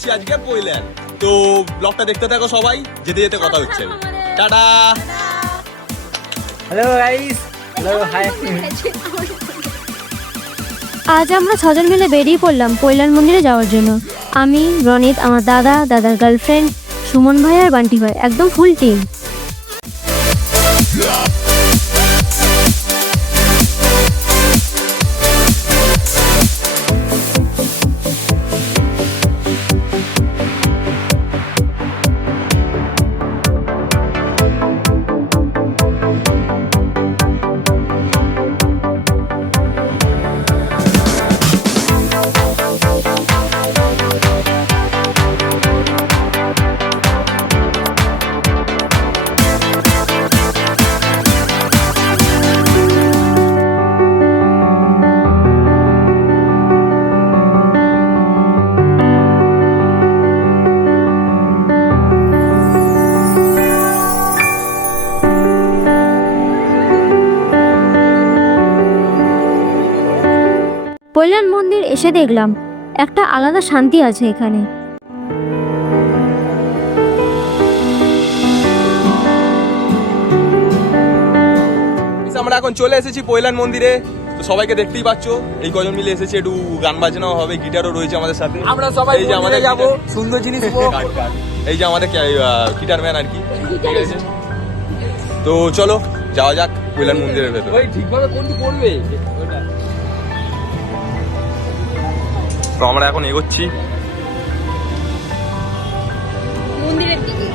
যাচ্ছি আজকে পৈল্যান্ড তো ব্লগটা দেখতে থাকো সবাই যেতে যেতে কথা হচ্ছে। Tata. Hello guys hello hi আজ আমরা ছজন মিলে বেরিয়ে পড়লাম কৈলান মন্দিরে যাওয়ার জন্য। আমি রনিত আমার দাদা দাদার গার্লফ্রেন্ড সুমন ভাই আর বান্টি ভাই একদম ফুল টিম এসে দেখলাম একটা আলাদা শান্তি আছে এখানে। আমরা এখন চলে এসেছি পৈলান মন্দিরে। তো সবাইকে দেখতেই পাচ্ছ এই কজন মিলে এসেছি একটু গান বাজনাও হবে গিটারও রয়েছে আমাদের সাথে। আমরা সবাই এই যে আমাদের যাব সুন্দর জিনিস। এই যে আমাদের গিটার ম্যান আর কি। ঠিক আছে? তো চলো যাওয়া যাক পৈলান মন্দিরের ভেতরে। ঠিকভাবে কোনটি পড়বে? তো আমরা এখন এগোচ্ছি। মন্দিরের দিকে।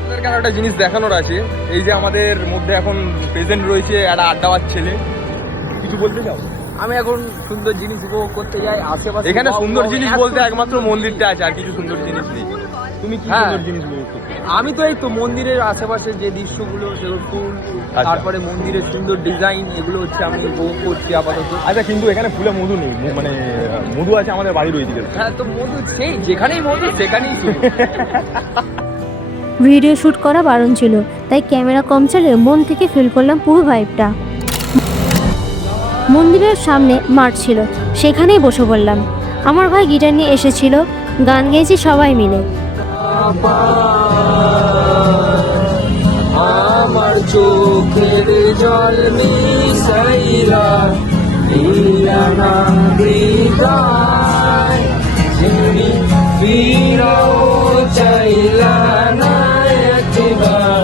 আপনাদেরকে একটা জিনিস দেখানোর আছে। এই যে আমাদের মধ্যে এখন প্রেজেন্ট রয়েছে একটা আড্ডাবার ছেলে। কিছু বলতে চাও? আমি এখন সুন্দর জিনিস উপভোগ করতে যাই। আশেপাশে এখানে সুন্দর জিনিস বলতে একমাত্র মন্দিরটা আছে আর কিছু সুন্দর জিনিস নেই। তুমি কি হ্যাঁ। সুন্দর জিনিস আমি তো এই তো মন্দিরের আশেপাশে যে দৃশ্যগুলো যেগুলো ফুল আচ্ছা। তারপরে মন্দিরের সুন্দর ডিজাইন এগুলো হচ্ছে আমি উপভোগ করছি আপাতত। আচ্ছা কিন্তু এখানে ফুলে মধু নেই। মানে মধু আছে আমাদের বাড়ির ওই দিকে। হ্যাঁ তো মধু সেই যেখানেই মধু সেখানেই ভিডিও শ্যুট করা বারণ ছিল তাই ক্যামেরা কম চালিয়ে মন থেকে ফিল করলাম পুরো ভাইবটা মন্দিরের সামনে মাঠ ছিল সেখানেই বসে পড়লাম। আমার ভাই গিটার নিয়ে এসেছিল গান গেয়েছি সবাই মিলে। আমার চোখের জল মিশাইলা চাইলা না একবার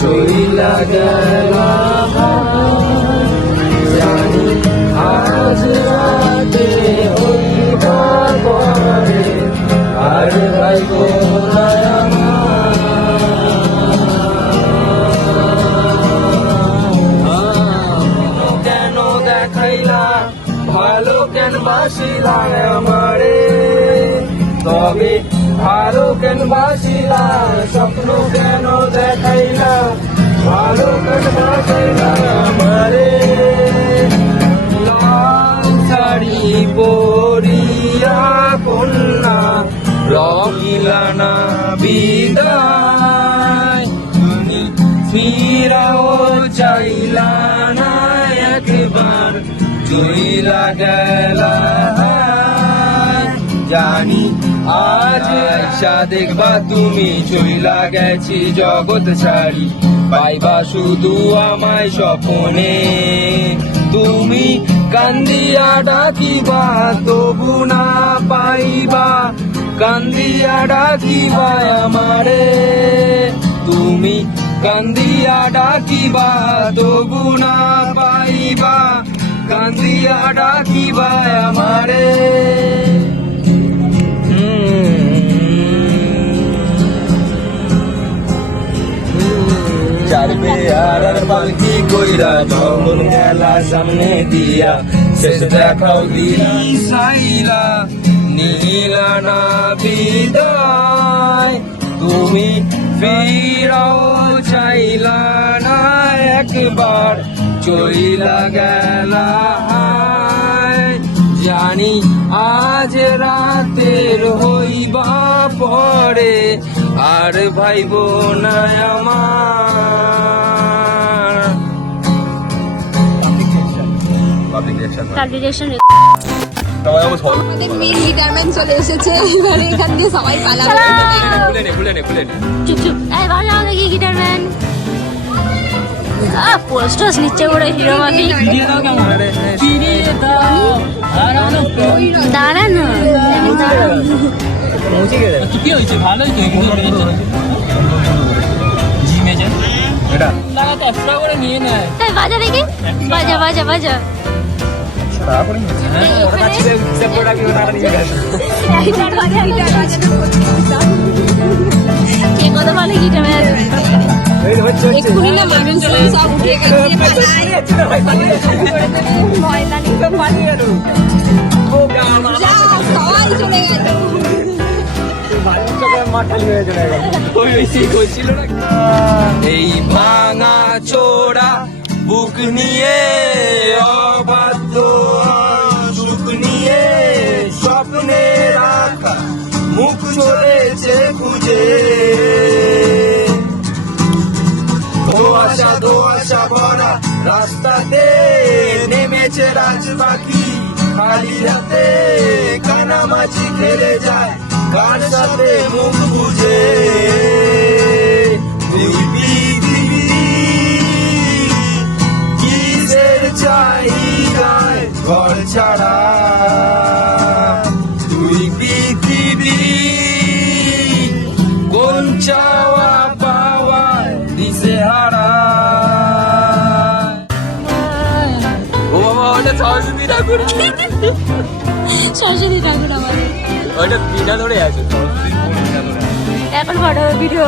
চইলা গেলা বাসিলা আমারে। তবে ভালো কেন বাসিলা স্বপ্ন কেন দেখাইলা? ভালো কেন বাসিলা আমারে। লাল শাড়ি পরিয়া কন্যা রহিলা না বিদায়। ফিরাও চাইলা না একবার চইলা গেলা জানি, আজ আইসা দেখবা তুমি চইলা গেছি জগৎ ছাড়ি। পাইবা শুধু আমায় স্বপনে। তুমি কান্দিয়া ডাকিবা, তবু না পাইবা। কান্দিয়া ডাকিবা আমারে। তুমি কান্দিয়া ডাকিবা, তবু না পাইবা। কান্দিয়া ডাকিবা আমারে। আর পালকি কইরা যখন গেলা সামনে দিয়া শেষ দেখাও দিলা সাইলা নীলা না বিদায়, তুমি ফিরাও চাইলা না একবার, চইলা গেলা জানি আজ রাতের হইবা পরে আর ভাই বোনায় আমার। আমাদের মেন লিডারম্যান চলে এসেছে। এবারে এখান দিয়ে সবাই পালাবে। চুপ চুপ। এই পোস্টার্স নিচ্ছে বড় হিরো মাবি দাঁড়া না কি হয়েছে ভালোই তো এগুলো বেরিয়েছে জিমে যে এটা লাগাতে একশো করে নিয়ে নেয় এই বাজা দেখি বাজা বাজা বাজা। এই ভাঙা চোরা বুক নিয়ে, অবাধ্য সুখ নিয়ে, স্বপ্নে রাখা মুখ চলেছে খুঁজে। দোয়াশা দোয়াশা ভরা রাস্তাতে নেমেছে রাজ পাখি খালি হাতে কানামাছি খেলে যায়। কার সাথে মুখ বুঝে? এই পৃথিবী কিসের চাহিদায় ঘর ছাড়া? তুই পৃথিবী কোন চাওয়া পাওয়া দিশে হারা? ও বাবা ওটা সরস্বতী ঠাকুর। সরস্বতী ঠাকুর আমাদের। ওইটা বিনা ধরে আছে এখন ফটো ভিডিও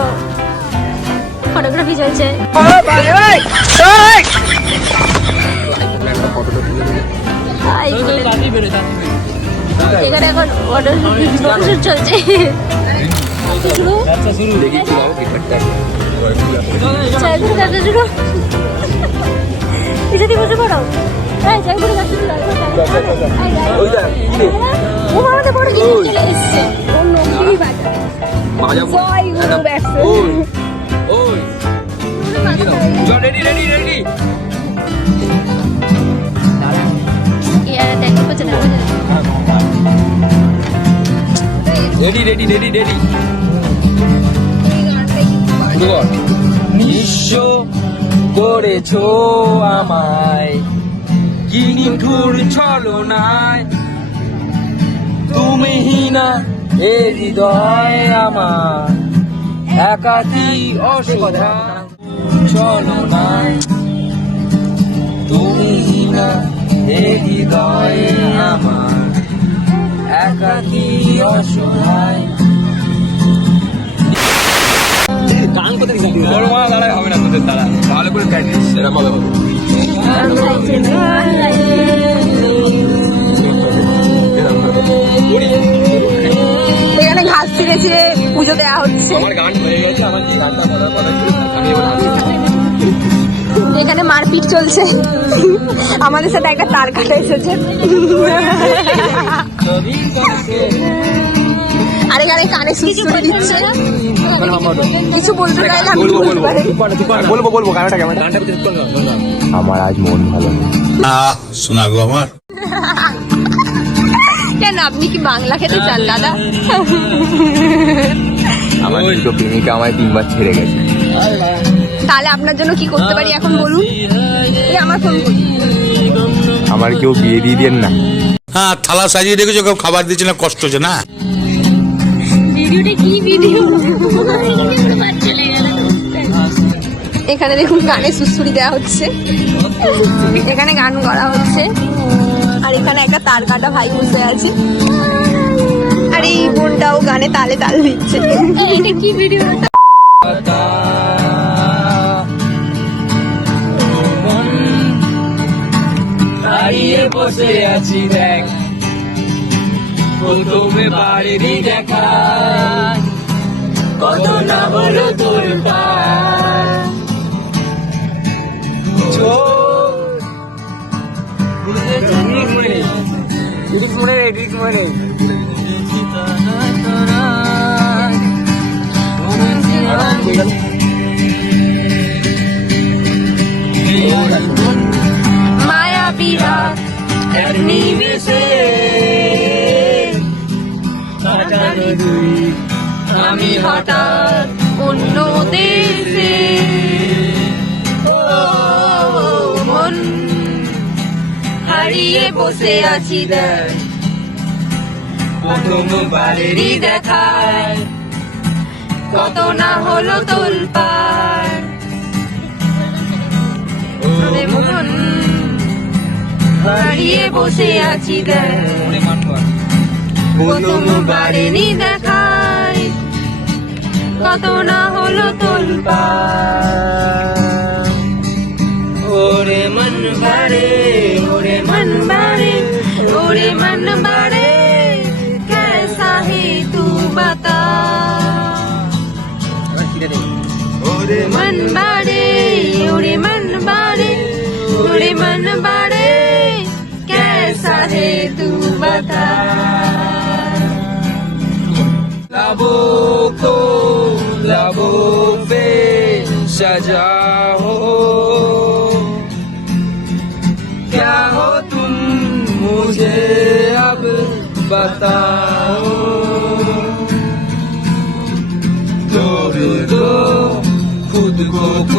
ফটোগ্রাফি চলছে। এখানে এখন ফটো ফটোশুট চলছে। শুরু। শুরু। বসে পড়ো। ও আমাদের বড় চলে এসছে। ওর বাজা। জয় গুরু ওই। ওই। Ready ready ready ready ready ready ready নিঃস্ব করেছ আমায়। কি নিঠুর ছলনায়। তুমি না এ হৃদয় আমার। একাকি অসধা ছলনায় তুমি না এ হৃদয় আমার। একাকি অসহায় গান করতে বড় মা দাঁড়ায় হবে না তোদের দ্বারা। ভালো করে প্র্যাকটিস হবে? এখানে ঘাস ছিঁড়েছে পুজো দেওয়া হচ্ছে। হয়ে। এখানে মারপিট চলছে। আমাদের সাথে একটা তার কাটা এসেছে। আর এখানে কানে সুস্থ দিচ্ছে। কিছু বলতে চাইলে আমি বলব বলব। গানটা কেমন আমার আজ মন ভালো নেই। আহ শোনা গো আমার। কেন আপনি কি বাংলা খেতে চান দাদা? আমার দুটো প্রেমিকা আমায় তিনবার ছেড়ে গেছে। তাহলে আপনার জন্য কি করতে পারি এখন বলুন? এই আমার ফোন করুন। আমার কেউ বিয়ে দিয়ে দেন না। হ্যাঁ থালা সাজিয়ে রেখেছো কেউ খাবার দিচ্ছে না কষ্ট হচ্ছে না? ভিডিওটা কি ভিডিও এখানে দেখুন গানে সুসুরি দেওয়া হচ্ছে। এখানে গান করা হচ্ছে। আর এখানে একটা তার কাটা ভাই বসে আছে। আর এই বোনটাও গানে তালে তাল দিচ্ছে। কি ভিডিও দাঁড়িয়ে বসে আছি দেখ। প্রথমে বাড়িরই দেখা কত না তোর মায়া বিরাট এক নিমেষে। আমি হঠাৎ অন্য দেশে। মন হারিয়ে বসে আছি দেখ। বাড়ি দেখায় কত না হলো তোলপার মন হারিয়ে বসে আছি দেখ। প্রথম বাড়িনি দেখায় কত না হলো তোলপার मन बाड़े, उड़े मन बाड़े, उड़े मन बाड़े, कैसा है तू बता? लबो को, लाबो पे सजा हो। क्या हो तुम मुझे अब बताओ? 如果。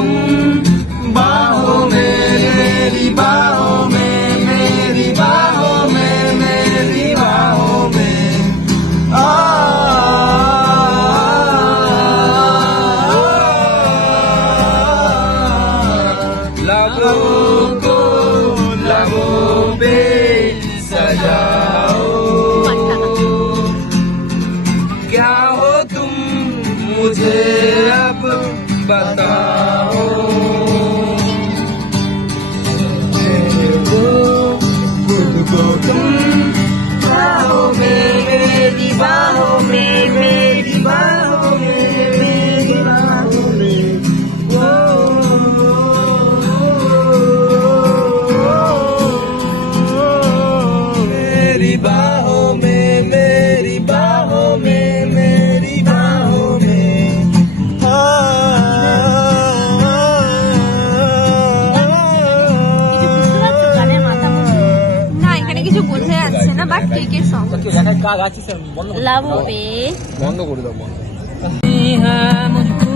কিছু বোঝা যাচ্ছে না বাট ক্রিকেট সং কাক আছিস বন্ধ লাভ পে বন্ধ করে দাও বন্ধ है मुझको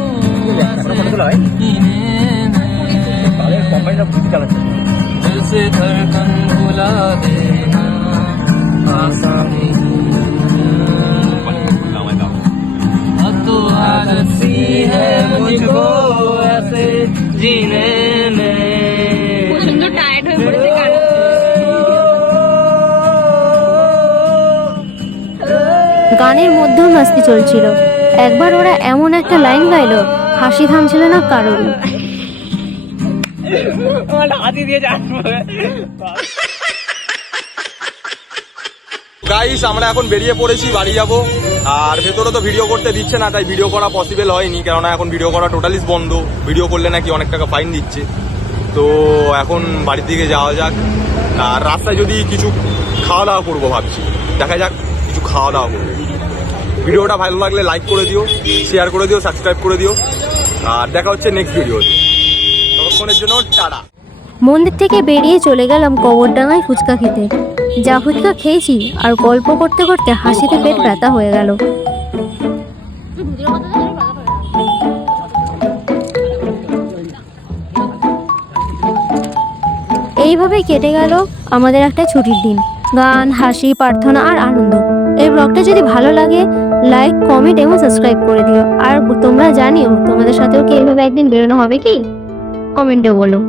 दिल से धड़कन बुला देना आसान अब तो आदत सी है मुझको ऐसे जीने में গানের মধ্যেও মাস্তি চলছিল। একবার ওরা এমন একটা লাইন গাইলো হাসি থামছিল না কারণ গাইস আমরা এখন বেরিয়ে পড়েছি বাড়ি যাব। আর ভেতরে তো ভিডিও করতে দিচ্ছে না তাই ভিডিও করা পসিবল হয়নি কেননা এখন ভিডিও করা টোটালি বন্ধ। ভিডিও করলে নাকি অনেক টাকা ফাইন দিচ্ছে। তো এখন বাড়ির দিকে যাওয়া যাক। আর রাস্তায় যদি কিছু খাওয়া দাওয়া করব ভাবছি। দেখা যাক। খাওয়া দাওয়া করব। ভিডিওটা ভালো লাগলে লাইক করে দিও শেয়ার করে দিও সাবস্ক্রাইব করে দিও, আর দেখা হচ্ছে নেক্সট ভিডিওতে। ততক্ষণের জন্য টাটা। মন্দির থেকে বেরিয়ে চলে গেলাম কবরডাঙ্গায় ফুচকা খেতে। যা ফুচকা খেয়েছি আর গল্প করতে করতে হাসিতে পেট ব্যথা হয়ে গেল। এইভাবে কেটে গেল আমাদের একটা ছুটির দিন। গান, হাসি, প্রার্থনা আর আনন্দ। এই ব্লগটা যদি ভালো লাগে লাইক কমেন্ট এবং সাবস্ক্রাইব করে দিও। আর তোমরা জানিও তোমাদের সাথেও কি এইভাবে একদিন বেরোনো হবে কি? কমেন্টে বলো।